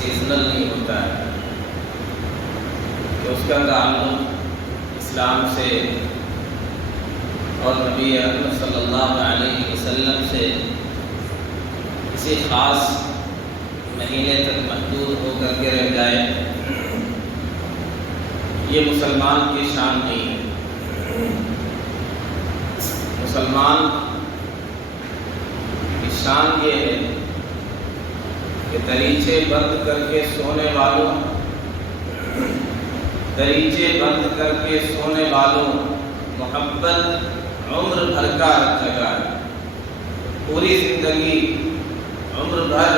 Seasonal نہیں ہوتا ہے کہ اس کا تعلق اسلام سے اور نبی اکرم صلی اللہ علیہ وسلم سے کسی خاص مہینے تک محدود ہو کر کے رہ جائے، یہ مسلمان کی شان نہیں ہے۔ مسلمان کی شان یہ ہے کہ دریچے بند کر کے سونے والوں محبت عمر بھر کا جگہ ہے۔ پوری زندگی عمر بھر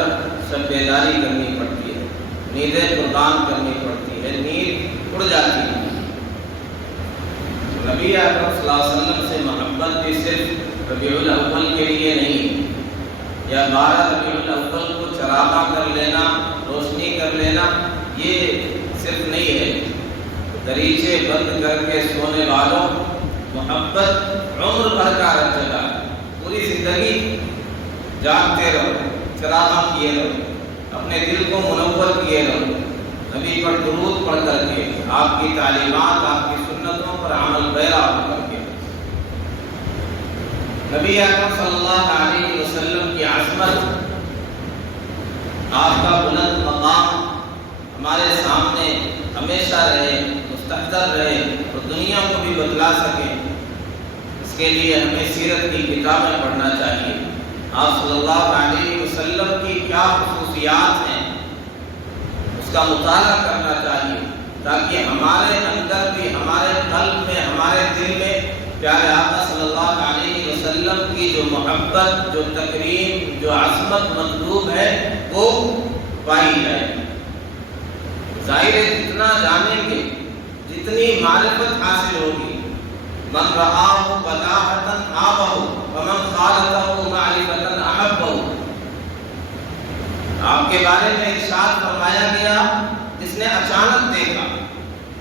سب بیداری کرنی پڑتی ہے، نیندیں قربان کرنی پڑتی ہے، نیند اڑ جاتی ہے۔ نبی اکرم صلی اللہ علیہ وسلم سے محبت بھی صرف ربیع الاول کے لیے نہیں، یا 12 ربیع الاول کو چراغاں کر لینا، روشنی کر لینا، یہ صرف نہیں ہے۔ دریچے بند کر کے سونے والوں محبت عمر بھر کا جگہ ہے۔ پوری زندگی جاگتے رہو، چراغاں کیے رہو، اپنے دل کو منور کیے رہو، نبی پر درود پڑھ کر کے، آپ کی تعلیمات، آپ کی سنتوں پر عمل پیرا ہو کر کے۔ نبی اکرم صلی اللہ علیہ وسلم کی عظمت، آپ کا بلند مقام ہمارے سامنے ہمیشہ رہے، مستحضر رہے اور دنیا کو بھی بتلا سکے، اس کے لیے ہمیں سیرت کی کتابیں پڑھنا چاہیے۔ آپ صلی اللہ علیہ وسلم کی کیا خصوصیات ہیں، اس کا مطالعہ کرنا چاہیے، تاکہ ہمارے اندر بھی، ہمارے قلب میں، ہمارے دل میں پیارے آقا صلی اللہ علیہ وسلم کی جو محبت، جو تکریم، جو عظمت مطلوب ہے، وہ پائی جائے۔ ظاہر ہے جتنا جانیں گے، جتنی معرفت حاصل ہوگی، من رآہ بداہۃ آبہ ومن خالطہ معرفۃ احبہ۔ آپ کے بارے میں ارشاد فرمایا گیا، جس نے اچانک دیکھا،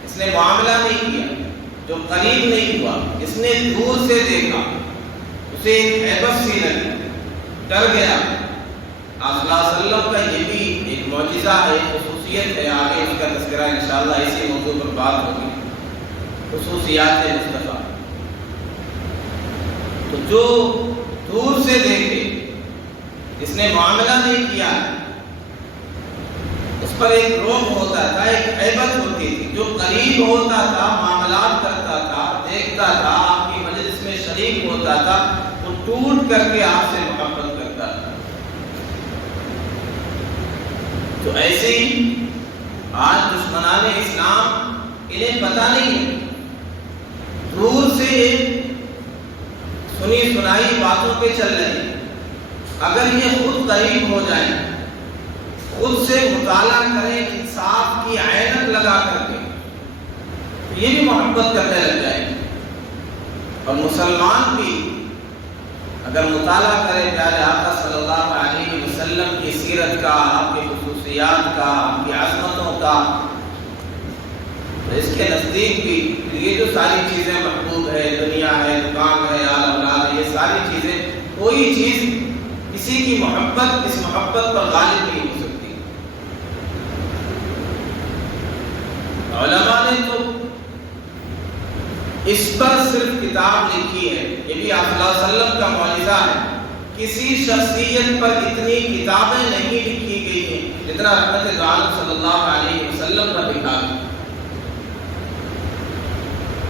جس نے معاملہ نہیں کیا، جو قریب نہیں ہوا، جس نے دور سے دیکھا، اسے ایک ہیبت سی لگی، ڈر گیا۔ آپ صلی اللہ علیہ وسلم کا یہ بھی ایک معجزہ ہے، خصوصیت ہے، آگے اس کا تذکرہ انشاءاللہ اسی موضوع پر بات ہوگی، خصوصیات مصطفیٰ۔ تو جو دور سے دیکھے، جس نے معاملہ نہیں کیا، اس پر ایک روب ہوتا تھا، ایک ہیبت ہوتی تھی۔ جو قریب ہوتا تھا، معاملات کرتا تھا، دیکھتا تھا، آپ کی مجلس میں شریک ہوتا تھا، وہ ٹوٹ کر کے آپ سے محبت کرتا تھا۔ تو ایسے ہی آج دشمنان اسلام، انہیں پتہ نہیں ہے، دور سے سنی سنائی باتوں پہ چل رہے ہیں۔ اگر یہ خود قریب ہو جائیں، خود سے مطالعہ کریں، انصاف کی عینت لگا کر کے، تو یہ بھی محبت کرنے لگ جائیں۔ اور مسلمان بھی اگر مطالعہ کرے پیارے آقا صلی اللہ علیہ وسلم کی سیرت کا، آپ کی خصوصیات کا، آپ کی عظمتوں کا، تو اس کے نزدیک بھی یہ جو ساری چیزیں محبوب ہے، دنیا ہے، دکان ہے، آل اولاد ہے، یہ ساری چیزیں، کوئی چیز کسی کی محبت اس محبت پر غالب نہیں ہو سکتی۔ علماء نے تو اس پر صرف کتاب لکھی ہے، یہ بھی آپ صلی اللہ علیہ وسلم کا معجزہ ہے۔ کسی شخصیت پر اتنی کتابیں نہیں لکھی گئی ہیں جتنا رحمت دو عالم صلی اللہ علیہ وسلم پر لکھا گیا۔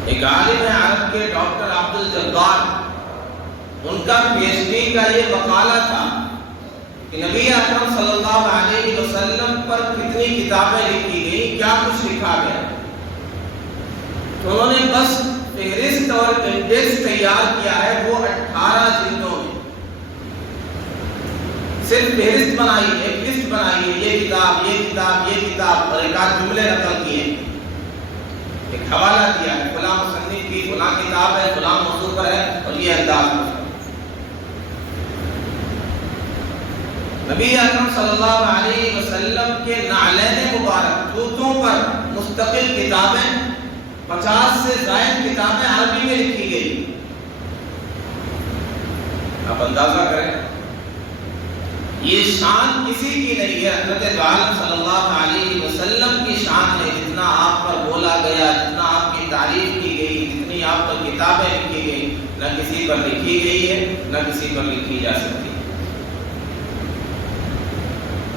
ایک عالم عرب کے ڈاکٹر عبد الجبار، ان کا پی ایچ ڈی کا یہ مقالہ تھا کہ نبی اکرم صلی اللہ علیہ وسلم پر کتنی کتابیں لکھی گئی، کیا کچھ لکھا گیا۔ تو انہوں نے بس فہرست اور انڈیکس تیار کیا ہے، وہ 18 جلدوں میں صرف فہرست بنائی ہے، ایک لسٹ بنائی ہے، یہ کتاب، یہ کتاب، یہ کتاب، اور ایک آدھ جملے نقل کیے، ایک حوالہ دیا ہے، فلاں مصنف کی فلاں کتاب ہے، فلاں موضوع پر ہے، اور یہ انداز ہے۔ نبی اکرم صلی اللہ علیہ وسلم کے نعلین مبارک، جوتوں پر مستقل کتابیں، 50 سے زائد کتابیں عربی میں لکھی گئی۔ آپ اندازہ کریں، یہ شان کسی کی نہیں ہے، حضرت عالم صلی اللہ کتابیں لکھی گئی، نہ کسی پر لکھی گئی ہے، نہ کسی پر لکھی جا سکتی ہے۔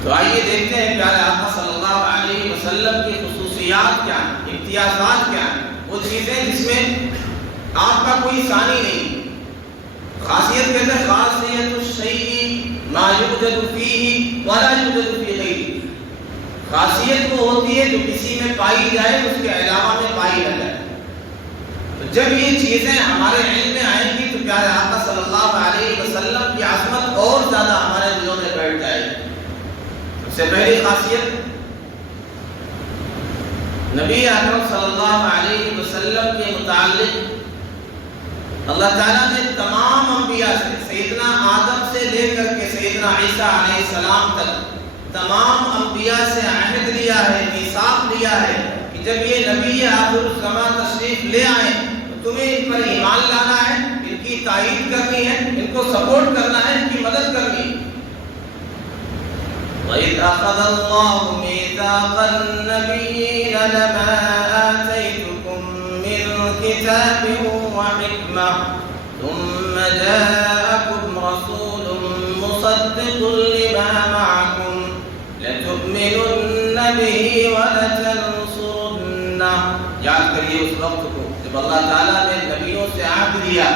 تو آئیے دیکھتے ہیں پیارے آقا صلی اللہ علیہ وسلم کی خصوصیات کیا ہیں، امتیازات کیا ہیں، وہ چیزیں جس میں آپ کا کوئی ثانی نہیں۔ خاصیت کہتے ہیں خاصیت الشیء ما یوجد فیہ ولا یوجد فی غیرہ۔ خاصیت وہ ہوتی ہے جو کسی میں پائی جائے اس کے علاوہ میں پائی نہ جائے۔ تو جب یہ چیزیں ہمارے علم میں آئیں گی تو پیارے آقا صلی اللہ علیہ وسلم کی عظمت اور زیادہ ہمارے دلوں میں بیٹھ جائے گی۔ سب سے پہلی خاصیت، نبی اکرم صلی اللہ علیہ وسلم کے متعلق اللہ تعالیٰ نے تمام انبیاء سے، سیدنا آدم سے لے کر کے سیدنا عیسیٰ علیہ السلام تک تمام انبیاء سے عہد لیا ہے، میثاق لیا ہے کہ جب یہ نبی آخر الزمان تشریف لے آئیں تو تمہیں ان پر ایمان لانا ہے، ان کی تائید کرنی ہے، ان کو سپورٹ کرنا ہے، ان کی مدد کرنی ہے۔ وَإِذْ أَخَذَ اللَّهُ مِيثَاقَ النَّبِيِّينَ لَمَا آتَيْتُكُم مِّن كِتَابٍ وَحِكْمَةٍ ثُمَّ جَاءَكُمْ رَسُولٌ مُصَدِّقٌ لِّمَا مَعَكُمْ لَتُؤْمِنُنَّ بِهِ وَلَتَنصُرُنَّهُ۔ یاد کریے اس وقت کو جب اللہ تعالیٰ نے نبیوں سے عہد لیا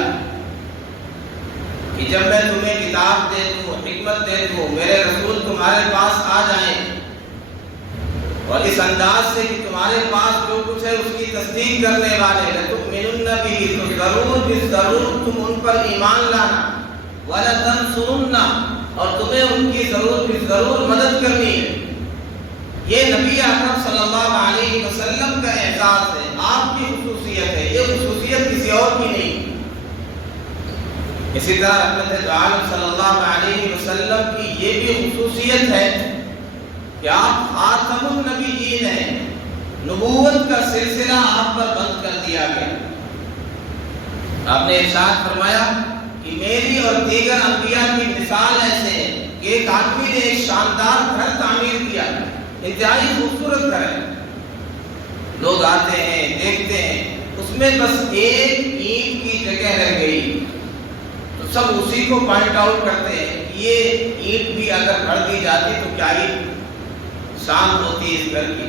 کہ جب میں تمہیں کتاب دے دوں، حکمت دے دوں، میرے رسول تمہارے پاس آ جائیں اور اس انداز سے کہ تمہارے پاس جو کچھ ہے اس کی تصدیق کرنے والے، لَتُؤْمِنُنَّ بِهِ، تو ضرور بالضرور تم ان پر ایمان لانا، وَلَتَنصُرُنَّهُ، اور تمہیں ان کی ضرور مدد کرنی ہے۔ یہ نبی اکرم صلی اللہ علیہ وسلم کا اعزاز ہے، آپ کی خصوصیت ہے، یہ خصوصیت کسی اور کی نہیں۔ اسی طرح رحمت عالم صلی اللہ علیہ وسلم کی یہ بھی خصوصیت ہے کہ آپ خاتم النبیین ہیں، نبوت کا سلسلہ آپ پر بند کر دیا گیا۔ آپ نے ارشاد فرمایا کہ میری اور دیگر انبیاء کی مثال ایسے ہے کہ ایک آدمی نے ایک شاندار گھر تعمیر کیا، انتہائی خوبصورت گھر ہے، لوگ آتے ہیں دیکھتے ہیں، اس میں بس ایک اینٹ کی جگہ رہ گئی تو سب اسی کو پوائنٹ آؤٹ کرتے ہیں کہ یہ اینٹ بھی اگر بھر دی جاتی تو کیا ہی شان ہوتی اس گھر کی۔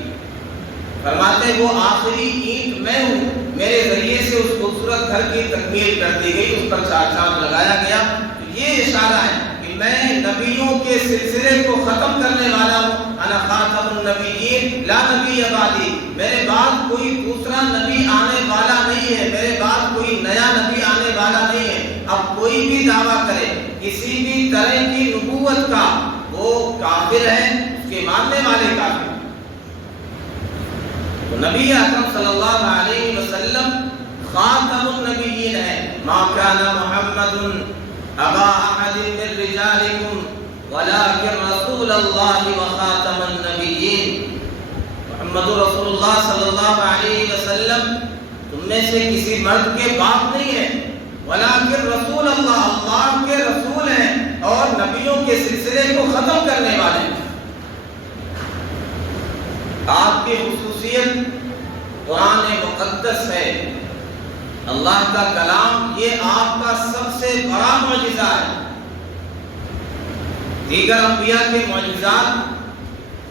فرماتے وہ آخری اینٹ میں ہوں، میرے ذریعے سے اس خوبصورت گھر کی تکمیل کر دی گئی، اس پر چار چاند لگایا گیا۔ تو یہ اشارہ ہے کہ میں نبیوں کے سلسلے کو ختم کرنے والا ہوں، انا خاتم النبیین لا نبی بعدی، میرے بعد کوئی دوسرا نبی آنے والا نہیں ہے، میرے بعد کوئی نیا نبی آنے والا نہیں ہے۔ اب کوئی بھی دعویٰ کرے کسی بھی طرح کی نبوت کا، وہ کافر ہے، اس کے ماننے والے کافر۔ تو نبی اکرم صلی اللہ علیہ وسلم خاتم النبیین ہے۔ ما کان محمد ابا احد من رجالکم ولکن رسول اللہ وخاتم النبیین۔ محمد رسول اللہ صلی اللہ علیہ وسلم تم میں سے کسی مرد کے باپ نہیں ہے، ولیکن رسول اللہ، اللہ کے رسول ہیں اور نبیوں کے سلسلے کو ختم کرنے والے ہیں۔ آپ کی خصوصیت قرآن مقدس ہے، اللہ کا کلام، یہ آپ کا سب سے بڑا معجزہ ہے۔ دیگر انبیاء کے معجزات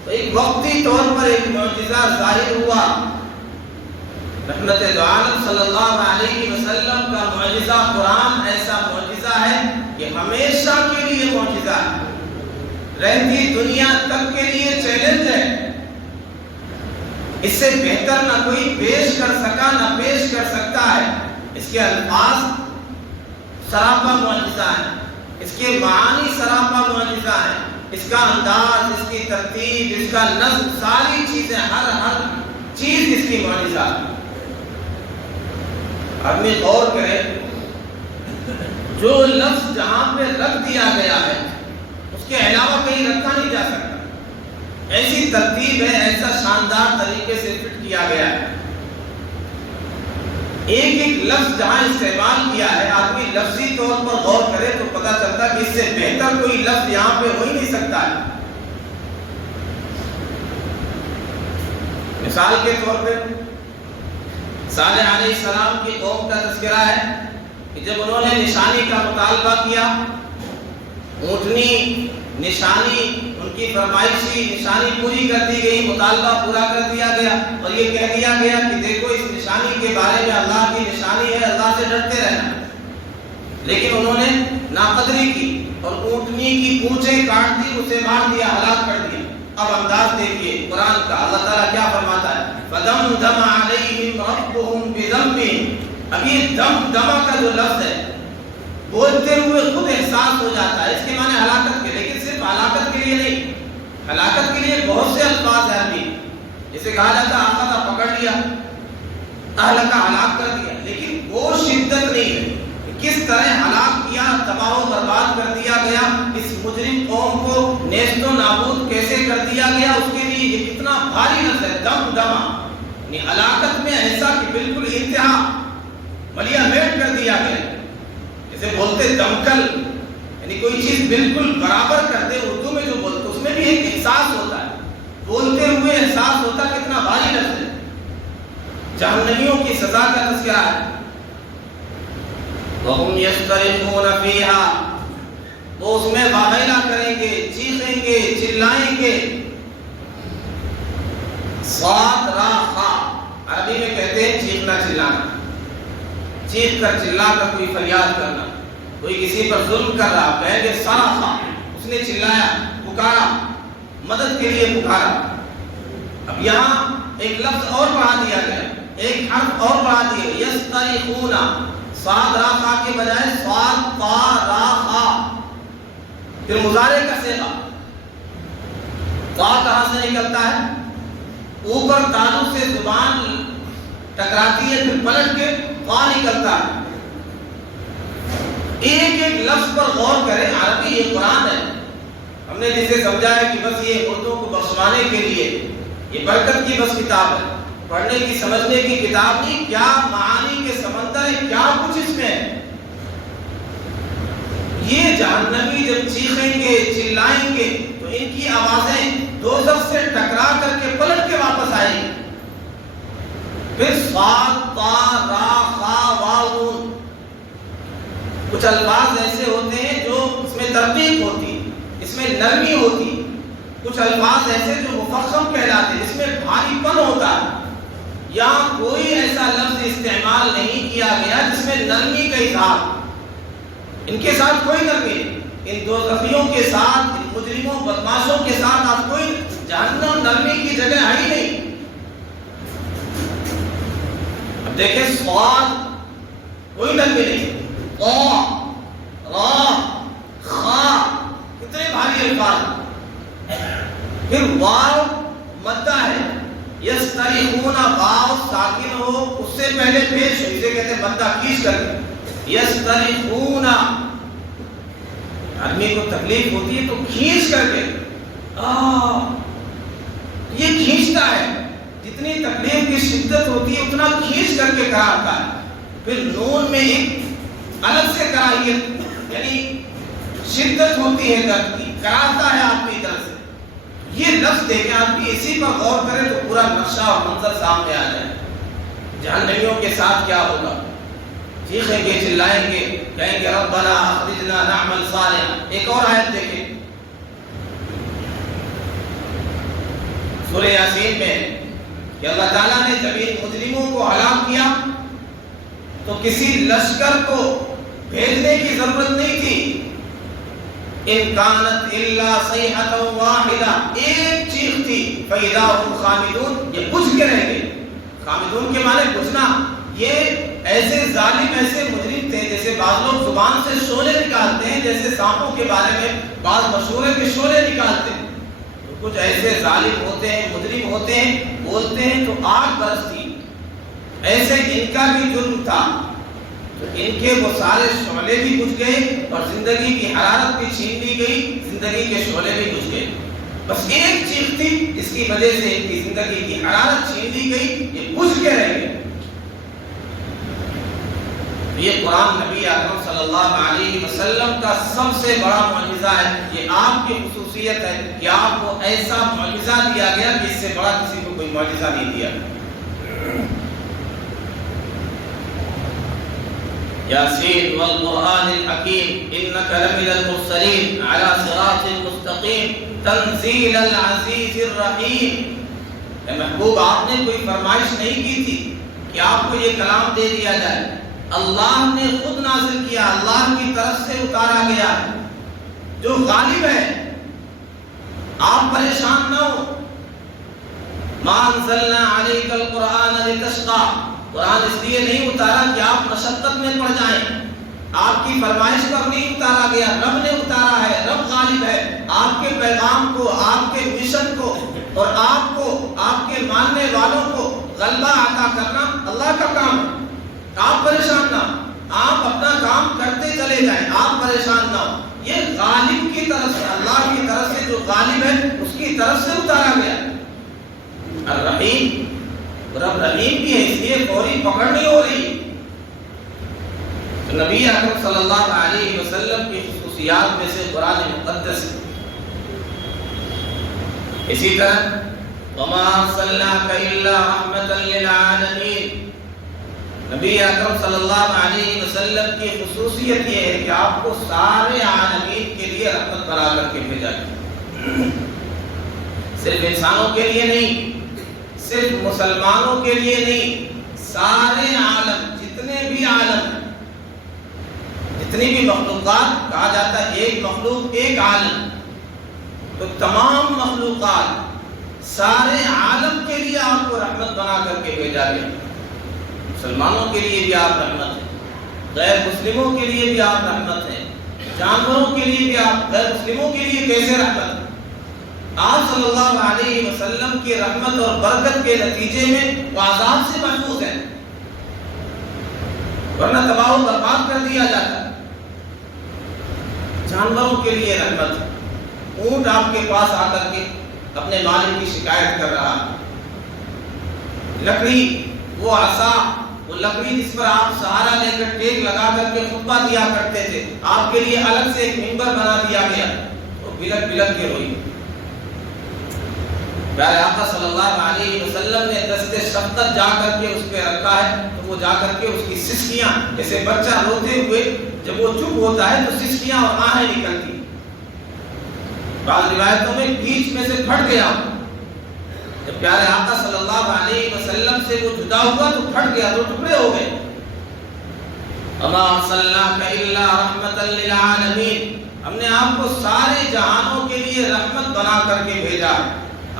تو ایک وقتی طور پر ایک معجزہ ظاہر ہوا، رحمت عالم صلی اللہ علیہ وسلم کا معجزہ قرآن ایسا معجزہ ہے کہ ہمیشہ کے لیے معجزہ ہے، رہتی دنیا تک کے لیے چیلنج ہے۔ اس سے بہتر نہ کوئی پیش کر سکا نہ پیش کر سکتا ہے۔ اس کے الفاظ سراپا معجزہ ہے، اس کے معانی سراپا معجزہ ہے، اس کا انداز، اس کی ترتیب، اس کا نظم، ساری چیزیں، ہر چیز اس کی معجزہ ہے۔ آدمی غور کرے، جو لفظ جہاں پہ رکھ دیا گیا ہے اس کے علاوہ کہیں رکھا نہیں جا سکتا، ایسی ترتیب ہے، ایسا شاندار طریقے سے فٹ کیا گیا ہے۔ ایک ایک لفظ جہاں استعمال کیا ہے، آدمی لفظی طور پر غور کرے تو پتہ چلتا کہ اس سے بہتر کوئی لفظ یہاں پہ ہو ہی نہیں سکتا ہے۔ مثال کے طور پہ صالح علیہ السلام کی قوم کا تذکرہ ہے کہ جب انہوں نے نشانی کا مطالبہ کیا، اونٹنی نشانی ان کی فرمائشی نشانی پوری کر دی گئی، مطالبہ پورا کر دیا گیا، اور یہ کہہ دیا گیا کہ دیکھو اس نشانی کے بارے میں اللہ کی نشانی ہے، اللہ سے ڈرتے رہنا۔ لیکن انہوں نے ناقدری کی اور اونٹنی کی پونچھیں کاٹ دی، اسے مار دیا، ہلاک کر دیا۔ اب انداز دیکھیے قرآن کا، اللہ تعالیٰ کیا فرماتا ہے؟ فَدَمْدَمَ عَلَيْهِمْ رَبُّهُمْ بِذَنبِهِمْ۔ اب یہ دمدمہ کا جو لفظ ہے، بولتے ہوئے خود احساس ہو جاتا ہے، اس کے معنی ہلاکت کے، لیکن صرف ہلاکت کے لیے نہیں، ہلاکت کے لیے بہت سے الفاظ ہیں ابھی، جسے کہا جاتا ہے آقا کا پکڑ لیا، اہل کا ہلاک کر دیا، لیکن وہ شدت نہیں ہے کس طرح ہلاک کیا، تباہ و برباد کر دیا گیا، اس مجرم قوم کو نیست و نابود کیسے کر دیا گیا، اس کے لیے یہ کتنا بھاری لفظ ہے دمدمہ، یعنی ہلاکت میں ایسا کہ بالکل انتہا ملیا میٹ کر دیا گیا، جسے بولتے دمکل، یعنی کوئی چیز بالکل برابر کر دے، اردو میں جو بولتے اس میں بھی ایک احساس ہوتا ہے، بولتے ہوئے احساس ہوتا ہے کتنا بھاری لفظ ہے۔ جہنمیوں کی سزا کا تذکرہ ہے، وَهُمْ يَسْتَرِخُونَ فِيهَا، وہ اس میں واویلا کریں گے، چیخیں گے، چلائیں گے۔ صاد را خا، عربی میں کہتے ہیں چیخنا چلانا، چیخ کر چلا کر کوئی فریاد کرنا، کوئی کسی پر ظلم کر رہا، کہیں گے صرخا، اس نے چلایا، پکارا، مدد کے لیے پکارا۔ اب یہاں ایک لفظ اور بڑھا دیا گیا، ایک حرف اور بڑھا دیا، یستریخون، صاد را خا کے بجائے صاد تا را خا، پھر مضارع کا صیغہ، تا کہاں سے نکلتا ہے؟ اوپر تالو سے زبان ٹکراتی ہے، پھر پلٹ کے تا نکلتا ہے۔ ایک ایک لفظ پر غور کریں، عربی یہ قرآن ہے، ہم نے جسے سمجھا ہے کہ بس یہ اردو کو بخشوانے کے لیے، یہ برکت کی بس کتاب ہے، پڑھنے کی سمجھنے کی کتاب نہیں، کیا معانی کے سمندر ہے، کیا کچھ اس میں ہے۔ یہ جہنمی جب چیخیں گے، چلائیں گے، تو ان کی آوازیں دوزخ سے ٹکرا کر کے پلٹ کے واپس آئیں گی۔ پھر صاد تا را خا واو، کچھ الفاظ ایسے ہوتے ہیں جو اس میں ترقیق ہوتی، اس میں نرمی ہوتی، کچھ الفاظ ایسے جو مفخم کہلاتے ہیں، اس میں بھاری پن ہوتا ہے۔ یہاں کوئی ایسا لفظ استعمال نہیں کیا گیا جس میں نرمی کا اظہار، ان کے ساتھ کوئی نرمی نہیں، ان دو زخمیوں کے ساتھ، ان مجرموں بدماشوں کے ساتھ آپ کوئی جہنم نرمی کی جگہ ہے ہی نہیں۔ اب دیکھیں صاد، کوئی نرمی نہیں، قا را خا، کتنے بھاری الفاظ، پھر واو مدہ ہے، یستریخون، واو ساکن ہو، اس سے پہلے پیش ہو، اسے کہتے ہیں مدہ کھینچ کر کے، یستریخون، آدمی کو تکلیف ہوتی ہے تو کھینچ کر کے، یہ کھینچتا ہے، جتنی تکلیف کی شدت ہوتی ہے اتنا کھینچ کر کے کراتا ہے۔ پھر نون میں ایک الگ سے کراہیت، یعنی شدت ہوتی ہے درد کی، کراتا ہے آدمی درد سے۔ یہ لفظ دیکھیں، آدمی اسی پر غور کرے تو پورا نقشہ اور منظر سامنے آ جائے۔ جہنمیوں کے ساتھ کیا ہوگا؟ چیخیں گے، چلائیں گے، کہیں گے ربنا اخرجنا نعمل صالحا۔ ایک اور آیت دیکھیں سورہ یاسین میں کہ اللہ تعالیٰ نے جب ان مجرموں کو ہلاک کیا تو کسی لشکر کو بھیجنے کی ضرورت نہیں تھی، ان کانت الا صیحۃ واحدہ، ایک چیخ تھی، فاذا هم خامدون، یہ بجھ کے رہ گئے۔ خامدون کے معنی بجھنا، یہ ایسے ظالم، ایسے مجرم تھے، جیسے بعض لوگ زبان سے شعلے نکالتے ہیں، جیسے سانپوں کے بارے میں بعض مشہور ہے کہ شعلے نکالتے ہیں، تو کچھ ایسے ظالم ہوتے ہیں، مجرم ہوتے ہیں، بولتے ہیں تو آگ برستی، ایسے ان کا بھی جرم تھا، تو ان کے وہ سارے شعلے بھی بجھ گئے اور زندگی کی حرارت بھی چھین لی گئی، زندگی کے شعلے بھی بجھ گئے۔ بس ایک چیخ تھی جس کی وجہ سے ان کی زندگی کی حرارت چھین لی گئی، یہ بجھ کے رہ گئے۔ یہ قرآن نبی اکرم صلی اللہ علیہ وسلم کا سب سے بڑا معجزہ ہے، یہ آپ کی خصوصیت ہے کہ آپ کو ایسا معجزہ دیا گیا کہ اس سے بڑا کسی کو کوئی معجزہ نہیں دیا۔ یاسین والقرآن الحکیم انک لمن المرسلین علی صراط مستقیم تنزیل العزیز الرحیم۔ اے محبوب، آپ نے کوئی فرمائش نہیں کی تھی کہ آپ کو یہ کلام دے دیا جائے، اللہ نے خود نازل کیا، اللہ کی طرف سے اتارا گیا جو غالب ہے۔ آپ پریشان نہ ہو۔ ما انزلنا علیک القرآن لتشقى، قرآن اس لیے نہیں اتارا کہ آپ مشقت میں پڑ جائیں، آپ کی فرمائش پر نہیں اتارا گیا، رب نے اتارا ہے، رب غالب ہے۔ آپ کے پیغام کو، آپ کے مشن کو اور آپ کو، آپ کے ماننے والوں کو غلبہ عطا کرنا اللہ کا کام ہے۔ آپ پریشان نہ، آپ اپنا کام کرتے چلے جائیں، آپ پریشان نہ ہو۔ یہ غالب کی طرف سے، اللہ کی طرف سے جو غالب ہے اس کی طرف سے اتارا گیا۔ الرحیم، رب رحیم بھی ہے، اس لیے فوری پکڑ نہیں ہو رہی۔ تو نبی اکرم صلی اللہ علیہ وسلم کی خصوصیات میں سے قرآن مقدس۔ اسی طرح وما ارسلناک الا رحمۃ للعالمین، نبی اکرم صلی اللہ علیہ وسلم کی خصوصیت یہ ہے کہ آپ کو سارے عالمین کے لیے رحمت بنا کر کے بھیجا گیا، صرف انسانوں کے لیے نہیں، صرف مسلمانوں کے لیے نہیں، سارے عالم، جتنے بھی عالم، جتنی بھی مخلوقات، کہا جاتا ہے ایک مخلوق ایک عالم، تو تمام مخلوقات، سارے عالم کے لیے آپ کو رحمت بنا کر کے بھیجا گیا۔ مسلمانوں کے لیے بھی آپ رحمت ہیں، غیر مسلموں کے لیے بھی آپ رحمت ہیں، جانوروں کے لیے بھی آپ، غیر مسلموں کے لیے کیسے رحمت؟ آپ صلی اللہ علیہ وسلم کی رحمت اور برکت کے نتیجے میں وہ عذاب سے محفوظ ہیں، ورنہ تباہ و برباد کر دیا جاتا۔ جانوروں کے لیے رحمت، اونٹ آپ کے پاس آ کر کے اپنے مالک کی شکایت کر رہا، لکڑی، وہ عصا، وہ لکڑی جس پر آپ سہارا لے کر ٹیک لگا کر کے خطبہ دیا کرتے تھے، آپ کے لیے الگ سے ایک منبر بنا دیا گیا، وہ بلک بلک کے روئی۔ پیارے آقا صلی اللہ علیہ وسلم نے دست شفقت جا کر کے اس پہ رکھا ہے، تو وہ جا کر کے اس کی سسکیاں، جیسے بچہ روتے ہوئے جب وہ چپ ہوتا ہے تو سسکیاں اور آہیں نکلتی، بعض روایتوں میں بیچ میں سے پھٹ گیا۔ جب پیارے آقا صلی اللہ علیہ وسلم سے وہ جدا ہوا تو پھٹ گیا، تو ٹکڑے ہو گئے۔ وما ارسلناک الا رحمۃ للعالمین، ہم نے آپ کو سارے جہانوں کے لیے رحمت بنا کر کے بھیجا۔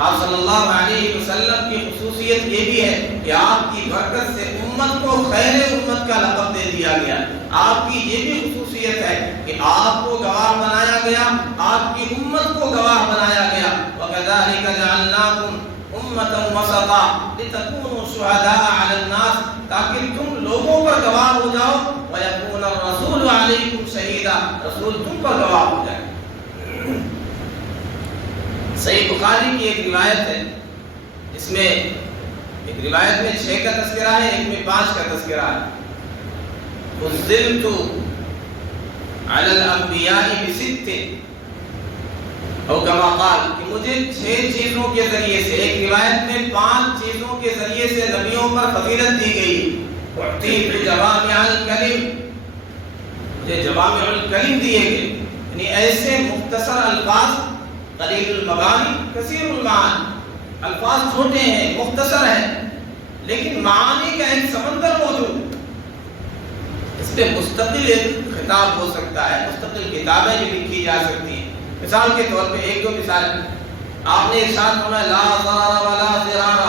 آپ صلی اللہ علیہ وسلم کی خصوصیت یہ بھی ہے کہ آپ کی برکت سے امت کو خیر امت کا لقب دے دیا گیا۔ آپ کی یہ بھی خصوصیت ہے کہ آپ کو گواہ بنایا گیا، آپ کی امت کو گواہ بنایا گیا۔ وَكَذَلِكَ جَعَلْنَاكُمْ أُمَّةً وَسَطًا لِتَكُونُوا شُهَدَاءَ عَلَى النَّاسِ، تاکہ تم لوگوں پر گواہ ہو جاؤ، وَيَكُونَ الرَّسُولُ عَلَيْكُمْ شَهِيدًا، رسول تم پر گواہ ہو جائے۔ صحیح بخاری کی ایک روایت ہے، اس میں ایک روایت میں 6 کا تذکرہ ہے، ایک میں 5 کا تذکرہ ہے۔ فُضِّلْتُ عَلَى الْأَنْبِيَاءِ بِسِتٍ، اور کما قال، کہ مجھے 6 چیزوں کے ذریعے سے، ایک روایت میں 5 چیزوں کے ذریعے سے نبیوں پر فضیلت دی گئی۔ اُعْطِيتُ جَوَامِعَ الْكَلِمِ، مجھے جوامع الکلم دیے گئے، یعنی ایسے مختصر الفاظ، قلیل المعانی کثیر المعانی، الفاظ چھوٹے ہیں، مختصر ہیں، لیکن معانی کا ایک سمندر موجود، اس پہ مستقل ایک خطاب ہو سکتا ہے، مستقل کتابیں بھی لکھی جا سکتی ہیں۔ مثال کے طور پہ ایک دو مثال، آپ نے ارشاد فرمایا لا ضرر ولا ضرار،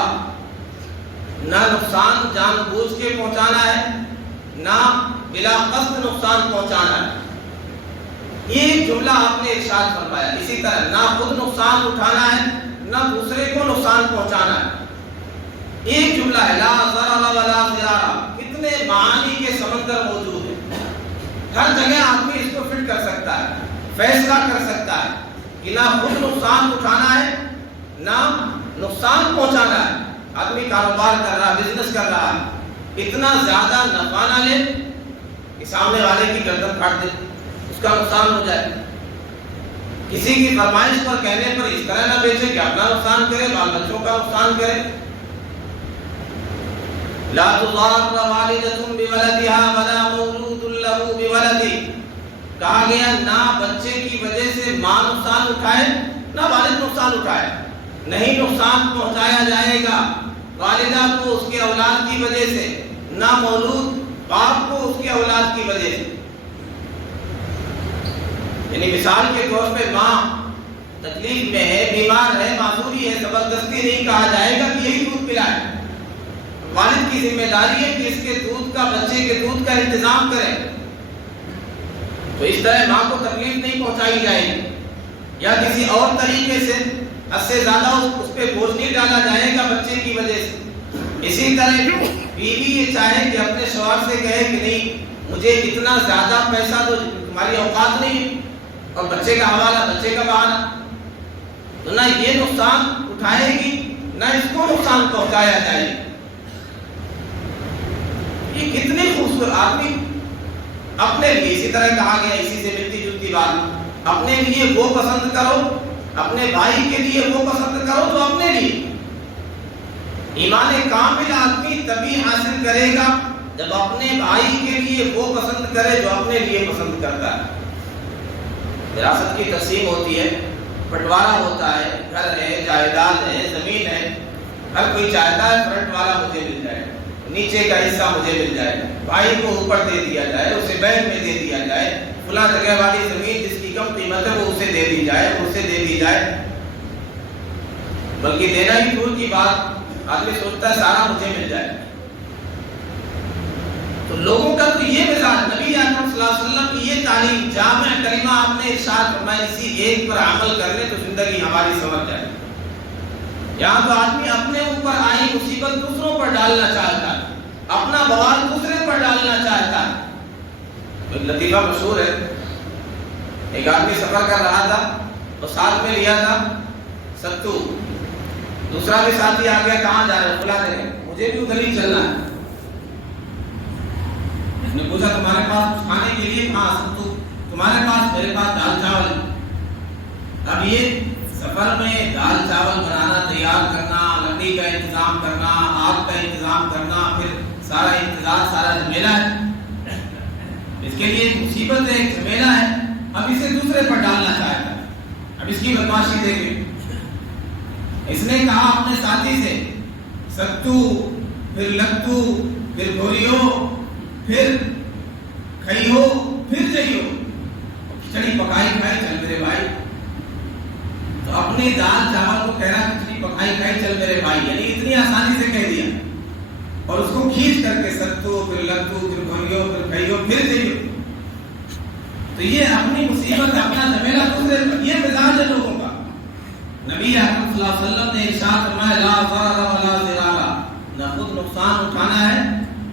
نہ نقصان جان بوجھ کے پہنچانا ہے، نہ بلا قصد نقصان پہنچانا ہے، یہ جملہ آپ نے ارشاد فرمایا۔ اسی طرح نہ خود نقصان اٹھانا ہے، نہ دوسرے کو نقصان پہنچانا ہے، ایک جملہ ہے لا ضرر ولا ضرار۔ کتنے معانی کے سمندر موجود ہیں، ہر جگہ آدمی اس کو فٹ کر سکتا ہے، فیصلہ کر سکتا ہے کہ نہ خود نقصان اٹھانا ہے، نہ نقصان پہنچانا ہے۔ آدمی کاروبار کر رہا، بزنس کر رہا ہے، اتنا زیادہ نفع نہ لے کہ سامنے والے کی گردن کاٹ دے، اس کا نقصان ہو جائے۔ کسی کی فرمائش پر کہنے پر اس طرح نہ بیچے کہ اپنا نقصان کرے، بال بچوں کا نقصان کرے۔ لا تضار والدۃ بولدها ولا مولود له بولده. کہا گیا نہ بچے کی وجہ سے ماں نقصان اٹھائے نہ والد نقصان اٹھائے. نہیں نقصان پہنچایا جائے گا والدہ کو اس کے اولاد کی وجہ سے، نہ مولود باپ کو اس کے اولاد کی وجہ سے. یعنی مثال کے طور پہ ماں تکلیف میں ہے، بیمار ہے، معذوری ہے، زبردستی نہیں کہا جائے گا کہ یہی دودھ پلائے. والد کی ذمہ داری ہے کہ اس کے دودھ کا، بچے کے دودھ کا انتظام کرے. تو اس طرح ماں کو تکلیف نہیں پہنچائی جائے گی، یا کسی اور طریقے سے حد سے زیادہ اس پہ بوجھ نہیں ڈالا جائے گا بچے کی وجہ سے. اسی طرح بیوی یہ چاہے کہ اپنے شوہر سے کہے کہ نہیں مجھے اتنا زیادہ پیسہ تو تمہاری اوقات نہیں، اور بچے کا حوالہ، بچے کا بہانہ، تو نہ یہ نقصان اٹھائے گی نہ اس کو نقصان پہنچایا جائے گا. یہ کتنی خوبصورت آدمی اپنے لیے. اسی طرح کہا گیا، اسی سے ملتی جلتی بات، اپنے لیے وہ پسند کرو، اپنے بھائی کے لیے وہ پسند کرو جو اپنے لیے. ایمان کامل آدمی تبھی حاصل کرے گا جب اپنے بھائی کے لیے وہ پسند کرے جو اپنے لیے پسند کرتا ہے. وراثت کی تقسیم ہوتی ہے، بٹوارا ہوتا ہے، گھر ہے، جائیداد ہے، زمین ہے. ہر کوئی چاہتا ہے فرنٹ والا مجھے مل جائے، نیچے کا حصہ مجھے مل جائے، بھائی کو اوپر دے دیا جائے، اسے بینک میں دے دیا جائے، فلاں جگہ والی زمین جس کی کم قیمت ہے وہ اسے دے دی جائے، اسے دے دی جائے. بلکہ دینا ہی دور کی بات، آدمی سوچتا ہے سارا مجھے مل جائے. تو لوگوں کا تو یہ مزاج، نبی اکرم صلی اللہ علیہ وسلم کی یہ تعلیم، جامع کلمہ آپ نے ارشاد فرمایا، اسی ایک پر عمل کر لیں تو زندگی ہماری سنور جائے. یہاں تو آدمی اپنے اوپر آئی مصیبت دوسروں پر ڈالنا چاہتا ہے، اپنا بوال دوسرے پر ڈالنا چاہتا ہے. ایک لطیفہ مشہور ہے، ایک آدمی سفر کر رہا تھا اور ساتھ میں لیا تھا ستو. دوسرا بھی ساتھی آ گیا، کہاں جا رہے؟ فلاں جگہ. مجھے بھی ادھر ہی چلنا ہے. اس نے پوچھا تمہارے پاس کچھ کھانے کے لیے؟ ہاں ستو. تمہارے پاس؟ میرے پاس دال چاول. اب یہ سفر میں دال چاول بنانا، تیار کرنا، لکڑی کا انتظام کرنا، آگ کا انتظام کرنا، پھر سارا انتظار، سارا جھمیلا ہے. اس کے لیے ایک مصیبت ہے، ایک جھمیلا ہے. اب اسے دوسرے پر ڈالنا چاہتا ہے. اب اس کی بدماشی دیکھیں. اس نے کہا اپنے ساتھی سے ستو، پھر لتو، پھر گوریو، پھر کھئیو، پھر جئیو. کھچڑی پکائی کھائے، چل میرے بھائی. تو اپنی دال چاول کو کہہ رہا کھچڑی پکائی کھائی، چل میرے بھائی. یعنی اتنی آسانی سے کہہ دیا، اور اس کو کھینچ کر کے ستو، پھر لتو، پھر گوریو، پھر کھئیو، پھر جئیو. تو یہ اپنی مصیبت، اپنا جھمیلا دوسرے پر، یہ مزاج ہے لوگوں کا. نبی اکرم صلی اللہ علیہ وسلم نے ارشاد فرمایا، لا ضرر ولا ضرار، نہ خود نقصان اٹھانا ہے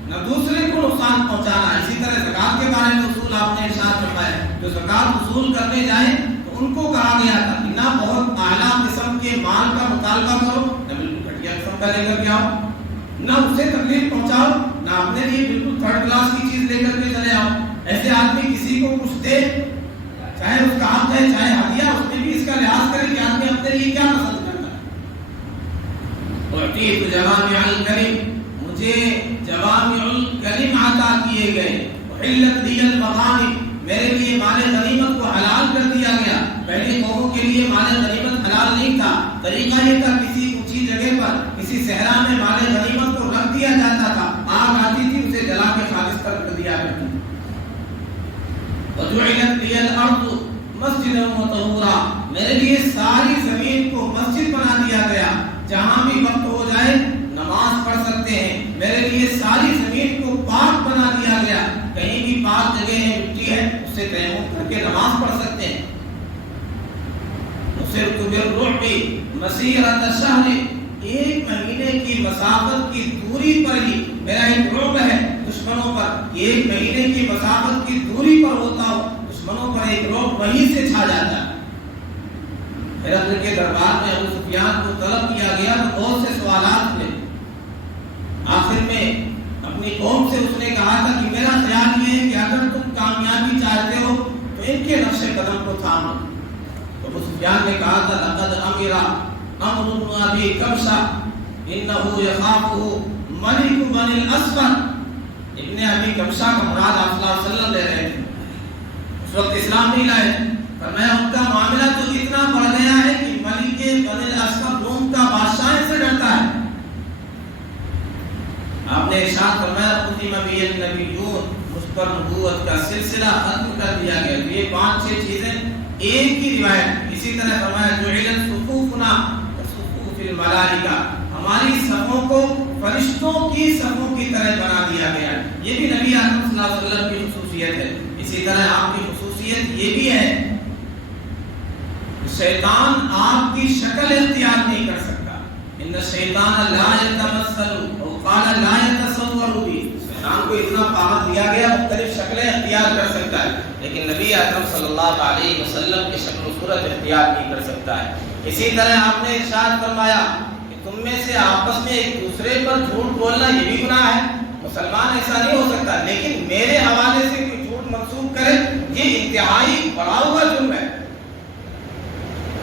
نہ دوسرے کو نقصان پہنچانا ہے. اسی طرح زکات کے بارے میں اصول آپ نے ارشاد فرمایا، جو زکات وصول کرنے جائیں تو ان کو کہا گیا تھا کہ نہ بہت اعلیٰ قسم کے مال کا مطالبہ کرو، نہ بالکل گھٹیا قسم کا لے کر کے آؤ، نہ اسے تکلیف پہنچاؤ، نہ اپنے لیے بالکل تھرڈ کلاس کی چیز لے کر کے چلے آؤ. ایسے آدمی کسی کو کچھ دے، چاہے اس کا حق ہے چاہے ہدیہ، اس میں بھی اس کا لحاظ کرے کہ آدمی اپنے لیے کیا پسند کرتا ہے. اعطیت جوامع الکلم، مجھے جوامع الکلم عطا کیے گئے. احلت لی المغانم، میرے لیے مال غنیمت کو حلال کر دیا گیا. پہلے قوموں کے لیے مال غنیمت حلال نہیں تھا. طریقہ یہ تھا کسی اونچی جگہ پر، کسی صحرا میں مال غنیمت کو رکھ دیا جاتا تھا، آگ آتی تھی اسے جلا کے خالص کر دیا کرتی. وجعلت لی الارض مسجدا وطہورا، میرے لیے ساری زمین کو مسجد بنا دیا گیا، جہاں بھی وقت ہو جائے نماز پڑھ سکتے ہیں. میرے لیے ساری زمین کو پاک بنا دیا گیا، کہیں بھی پاک جگہ ہے، مٹی ہے، اس سے تیمم کر کے نماز پڑھ سکتے ہیں. نصرت بالرعب مسیرۃ شہر، ایک مہینے کی مسافت کی دوری پر ہی میرا ایک رعب ہے دشمنوں پر، ایک مہینے کی مسافت کی دوری پر ہوتا ہو، دشمنوں پر ایک رعب وہیں سے چھا جاتا ہے. ہرقل کے دربار میں ابو سفیان کو طلب کیا گیا تو بہت سے سوالات ہوئے. آخر میں اپنی قوم سے اس نے کہا تھا کہ میرا خیال یہ ہے کہ اگر تم کامیابی چاہتے ہو تو ان کے نقش قدم کو تھامو. ابو سفیان نے کہا تھا لقد امر عمرو بن ابی کبشہ انه يخافه ملک بنی الاسفر ابن ابی کبشہ کا مراد آپ صلی اللہ علیہ وسلم لے رہے تھے، اس وقت اسلام نہیں لائے، فرمایا ان کا معاملہ تو اتنا بڑھ گیا ہے کہ ملک بنی الاسفر روم کا بادشاہ سے ڈرتا ہے۔ آپ نے ارشاد فرمایا ختم بی النبیون، مجھ پر نبوت کا سلسلہ ختم کر دیا گیا۔ تو یہ 5-6 چیزیں ایک ہی روایت۔ اسی طرح فرمایا جعلت صفوفنا صفوف الملائکہ، ہماری صفوں کو فرشتوں کی صفوں کی طرح بنا دیا گیا۔ یہ بھی نبی اکرم صلی اللہ علیہ وسلم کی خصوصیت ہے۔ اسی طرح آپ کی خصوصیت یہ بھی ہے شیطان آپ کی شکل اختیار نہیں کر سکتا۔ ان الشیطان لا یتمثل او قال لا یتصور بھی، شیطان کو اتنا پاور دیا گیا مختلف شکلیں اختیار کر سکتا ہے، لیکن نبی اکرم صلی اللہ علیہ وسلم کی شکل و صورت اختیار نہیں کر سکتا ہے۔ اسی طرح آپ نے ارشاد فرمایا کہ تم میں سے آپس میں ایک دوسرے پر جھوٹ بولنا یہ بھی گناہ ہے، مسلمان ایسا نہیں ہو سکتا، لیکن میرے حوالے سے کوئی جھوٹ منسوب کرے یہ انتہائی بڑا ہوا جرم ہے۔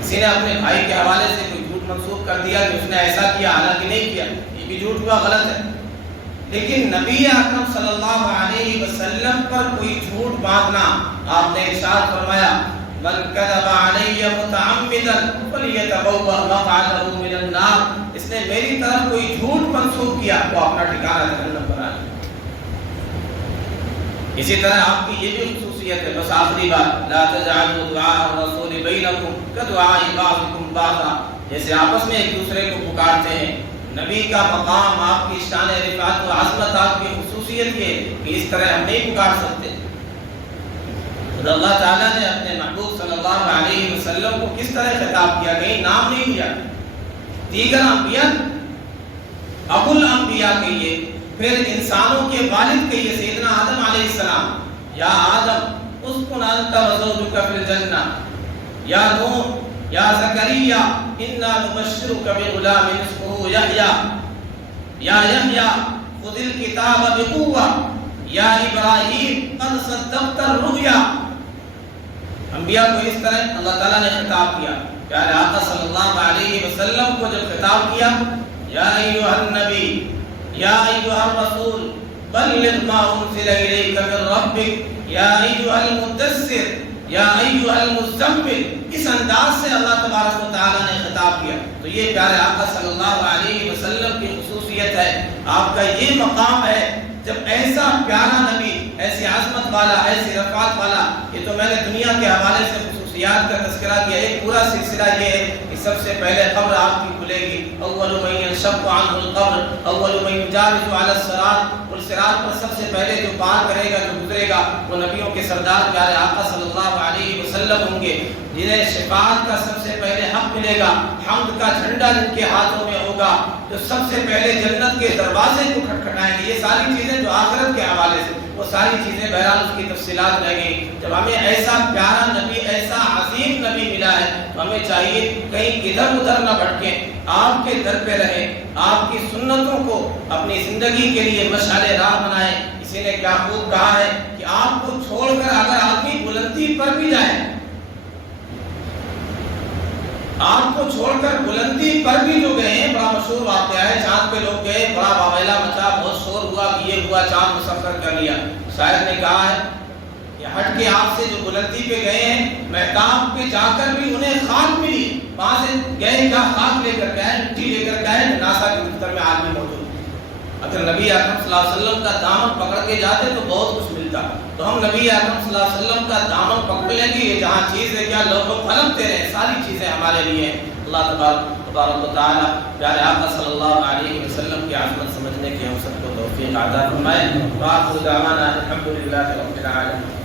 کسی نے اپنے بھائی کے حوالے سے کوئی جھوٹ منسوب کر دیا کہ اس نے ایسا کیا حالانکہ نہیں کیا، یہ بھی جھوٹ ہوا، غلط ہے۔ لیکن نبی اکرم صلی اللہ علیہ وسلم پر کوئی جھوٹ باندھنا، آپ نے ارشاد فرمایا من کذب علی متعمدا فلیتبوأ مقعدہ من النار، اس نے میری طرف کوئی جھوٹ منسوب کیا تو اپنا ٹھکانہ جہنم پر آئے۔ اسی طرح آپ کی یہ بھی خصوصیت ہے۔ بس آخری بات، لا تجعلوا دعاء الرسول بینکم کدعاء بعضکم بعضا، جیسے آپس میں ایک دوسرے کو پکارتے ہیں، نبی کا مقام، آپ کی شان رفعت و عظمت، آپ کی خصوصیت یہ کہ اس طرح ہم نہیں پکار سکتے۔ اللہ تعالیٰ نے اپنے محبوب صلی اللہ علیہ وسلم کو کس طرح خطاب کیا، کہیں نام نہیں لیا، دیگر انبیاء ابو الانبیاء کہیے، پھر انسانوں کے والد کہیے سیدنا آدم علیہ السلام، یا آدم اسکن انت وزوجک فی الجنہ، یا نوح، یا زکریا انا نبشرک بغلام اسمہ یحییٰ، یا یحییٰ خذ الکتاب بقوہ، یا ابراہیم قد صدقت الرؤیا۔ انبیاء کو اس طرح اللہ تعالیٰ نے خطاب کیا۔ پیارے آقا صلی اللہ علیہ وسلم کو جب خطاب کیا، یا ایھا النبی، یا ایھا الرسول بلغ ما انزل الیک من ربک، یا ایھا المدثر، یا ایھا المزمل، اس انداز سے اللہ تبارک و تعالیٰ نے خطاب کیا۔ تو یہ پیارے آقا صلی اللہ علیہ وسلم کی خصوصیت ہے، آپ کا یہ مقام ہے۔ جب ایسا پیارا نبی، ایسی عظمت والا، ایسی رفعت والا، یہ تو میں نے دنیا کے حوالے سے خصوصیات کا تذکرہ کیا، ایک پورا سلسلہ یہ ہے کہ سب سے پہلے قبر آپ کی کھلے گی، اول من ينشق عنه القبر اول من يجاوز على الصراط، اور صراط پر سب سے پہلے جو پار کرے گا، جو گزرے گا، وہ نبیوں کے سردار پیارے آقا صلی اللہ علیہ وسلم ہوں گے، جنہیں شفاعت کا سب سے پہلے حق ملے گا، حمد کا جھنڈا جن کے ہاتھوں میں ہوگا، جو سب سے پہلے جنت کے دروازے کو کھٹکھٹائیں گے۔ یہ ساری چیزیں جو آخرت کے حوالے سے، وہ ساری چیزیں بہرحال اس کی تفصیلات رہ گئی۔ جب ہمیں ایسا پیارا نبی، ایسا عظیم نبی ملا ہے تو ہمیں چاہیے کہیں ادھر ادھر نہ بھٹکیں، آپ کے در پہ رہیں، آپ کی سنتوں کو اپنی زندگی کے لیے مشعل راہ بنائیں۔ کسی نے کیا خوب کہا ہے کہ آپ کو چھوڑ کر اگر آدمی بلندی پر بھی جائے، آپ کو چھوڑ کر بلندی پر بھی جو گئے ہیں، بڑا مشہور واقعہ ہے، چاند پہ لوگ گئے، بڑا واویلا مچا، بہت شور ہوا کہ یہ ہوا، چاند کو سفر کر لیا۔ شاعر نے کہا ہے کہ ہٹ کے آپ سے جو بلندی پہ گئے ہیں، مہتاب پہ جا کر بھی انہیں خاک ملی، وہاں سے گئے کیا، خاک لے کر گئے، مٹی لے کر گئے، ناسا کے دفتر میں آدمی موجود۔ اگر نبی اکرم صلی اللہ علیہ وسلم کا دامن پکڑ کے جاتے تو بہت کچھ ملتا، تو ہم نبی اکرم صلی اللہ علیہ وسلم کا دامن پکڑ لیں گے، یہ جہاں چیز ہے کیا لوگ قلم تیرے ہیں، ساری چیزیں ہمارے لیے ہیں۔ اللہ تبارک و تعالیٰ پیارے آقا صلی اللہ علیہ وسلم کی عظمت سمجھنے کی ہم سب کو توفیق عطا فرمائے۔ وآخر دعوانا الحمد للہ رب العالمین۔